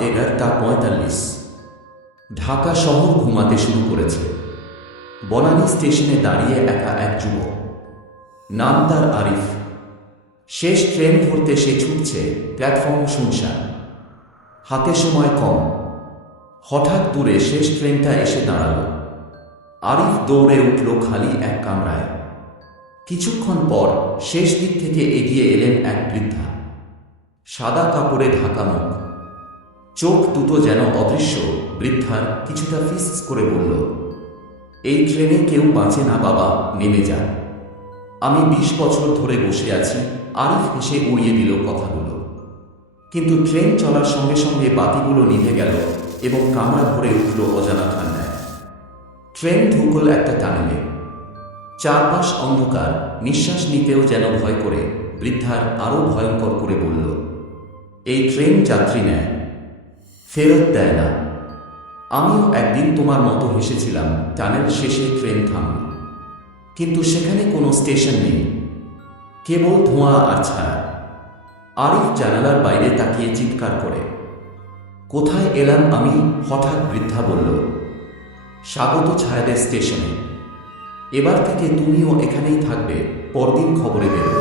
11:45। ঢাকা শহর ঘুমাতে শুরু করেছে। বনানী স্টেশনে দাঁড়িয়ে একা এক যুবক, নাম তার আরিফ। শেষ ট্রেন ধরতে সে ছুটছে, প্ল্যাটফর্ম শুনশান, হাতে সময় কম। হঠাৎ দূরে শেষ ট্রেনটা এসে দাঁড়াল। আরিফ দৌড়ে উঠল খালি এক কামরায়। কিছুক্ষণ পর শেষ দিক থেকে এগিয়ে এলেন এক বৃদ্ধা, সাদা কাপড়ে ঢাকা মুখ, চোখ দুটো যেন অদৃশ্য। বৃদ্ধার কিছুটা ফিস করে বলল, এই ট্রেনে কেউ বাঁচে না বাবা, নেমে যান। আমি 20 বছর ধরে বসে আছি। আরিফ হেসে উড়িয়ে দিল কথাগুলো। কিন্তু ট্রেন চলার সঙ্গে সঙ্গে বাতিগুলো নিভে গেল এবং কামরা ভরে উঠল অজানা ঠান্ডায়। ট্রেন ঢুকল একটা টানেলে। চারপাশ অন্ধকার, নিঃশ্বাস নিতেও যেন ভয় করে। বৃদ্ধার আরও ভয়ঙ্কর করে বলল, এই ট্রেন যাত্রী নেয়, ফেরত দেয় না। আমিও একদিন তোমার মতো হেসেছিলাম। টানেল শেষে ট্রেন থামল, কিন্তু সেখানে কোনো স্টেশন নেই, কেবল ধোঁয়া আর ছায়া। আরিফ জানালার বাইরে তাকিয়ে চিৎকার করে, কোথায় এলাম আমি? হঠাৎ বৃদ্ধা বলল, স্বাগত ছায়াদের স্টেশনে। এবার থেকে তুমিও এখানেই থাকবে, পরদিন খবরে বেরো।